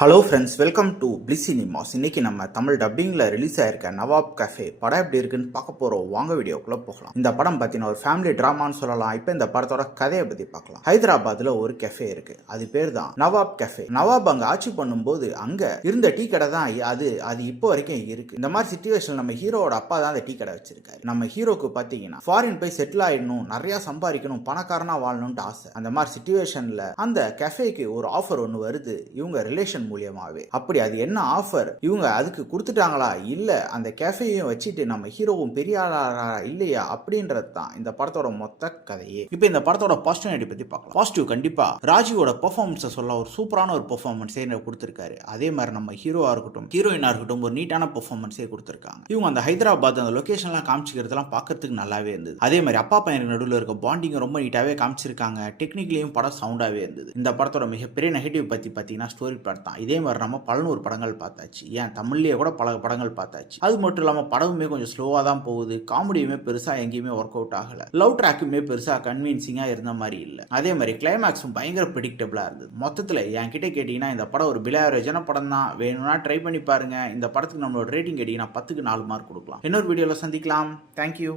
Hello friends, welcome to bliss cinemas. இன்னைக்கு நம்ம Tamil டப்பிங்கில் release ஆயிருக்க நவாப் கஃபே படம் எப்படி இருக்குன்னு பார்க்க போகிறோம். வாங்க வீடியோக்குள்ளே போகலாம். இந்த படம் பார்த்தீங்கன்னா ஒரு ஃபேமிலி ட்ராமான்னு சொல்லலாம். இப்போ இந்த படத்தோட கதையை பற்றி பார்க்கலாம். ஹைதராபாத்தில் ஒரு கெஃபே இருக்கு. அது பேர் தான் நவாப் கஃபே. நவாப் அங்கே ஆட்சி பண்ணும்போது அங்கே இருந்த டீ கடை தான் அது இப்போ வரைக்கும் இருக்கு. இந்த மாதிரி சிச்சுவேஷன் நம்ம ஹீரோவோட அப்பா தான் அந்த டீ கடை வச்சிருக்காரு. நம்ம ஹீரோக்கு பார்த்தீங்கன்னா ஃபாரின் போய் செட்டில் ஆயிடணும், நிறைய சம்பாதிக்கணும், பணக்காரனா வாழணும்னு ஆசை. அந்த மாதிரி சிச்சுவேஷன்ல அந்த கஃபேக்கு ஒரு ஆஃபர் ஒன்று வருது இவங்க ரிலேஷன் மூலியமாவே. அப்படி அது என்ன ஆஃபர், இவங்க அதுக்கு கொடுத்துட்டாங்களா இல்ல அந்த கேஃபேயும் வச்சுட்டு நம்ம ஹீரோவும் பெரிய ஆளா இல்லையா அப்படின்றது தான் இந்த படத்தோட மொத்த கதையே. இப்போ இந்த படத்தோட பாசிட்டிவிட்டி பத்தி பார்க்கலாம். பாசிட்டிவ் கண்டிப்பா ராஜுவோட பெர்ஃபார்மன்ஸை சொல்ல ஒரு சூப்பரான ஒரு பெர்ஃபார்மன்ஸே கொடுத்திருக்காரு. அதே மாதிரி நம்ம ஹீரோவா இருக்கட்டும் ஹீரோயினா இருக்கட்டும் ஒரு நீட்டான பெர்ஃபார்மன்ஸே கொடுத்திருக்காங்க. இவங்க அந்த ஹைதராபாத் அந்த லொகேஷன்லாம் காமிச்சிக்கிறதுலாம் பார்க்கறதுக்கு நல்லாவே இருந்தது. அதே மாதிரி அப்பா பையனுக்கு நடுவில் இருக்க பாண்டிங் ரொம்ப நீட்டாவே காமிச்சிருக்காங்க. டெக்னிக்கலியும் படம் சவுண்டாவே இருந்தது. இந்த படத்தோட மிகப்பெரிய நெகட்டிவ் பத்தி பார்த்தீங்கன்னா ஸ்டோரி பார்ட் தான். இதே மாதிரி நம்ம பல நூறு படங்கள் பார்த்தாச்சு, ஏன் தமிழ்லேயே கூட பல படங்கள் பார்த்தாச்சு. அது மட்டும் இல்லாமல் படமுமே கொஞ்சம் ஸ்லோவாக தான் போகுது. காமெடியுமே பெருசாக எங்கேயுமே ஒர்க் அவுட் ஆகலை. லவ் ட்ராக்குமே பெருசாக கன்வின்சிங்காக இருந்த மாதிரி இல்லை. அதே மாதிரி கிளைமேக்ஸும் பயங்கர ப்ரெடிக்டபிளாக இருந்தது. மொத்தத்தில் என்கிட்ட கேட்டிங்கன்னா இந்த படம் ஒரு பிலோ ஆவரேஜான படம் தான். வேணும்னா ட்ரை பண்ணி பாருங்க. இந்த படத்துக்கு நம்மளோட ரேட்டிங் கேட்டிங்கன்னா 10க்கு 4 மார்க் கொடுக்கலாம். இன்னொரு வீடியோவில் சந்திக்கலாம். தேங்க்யூ.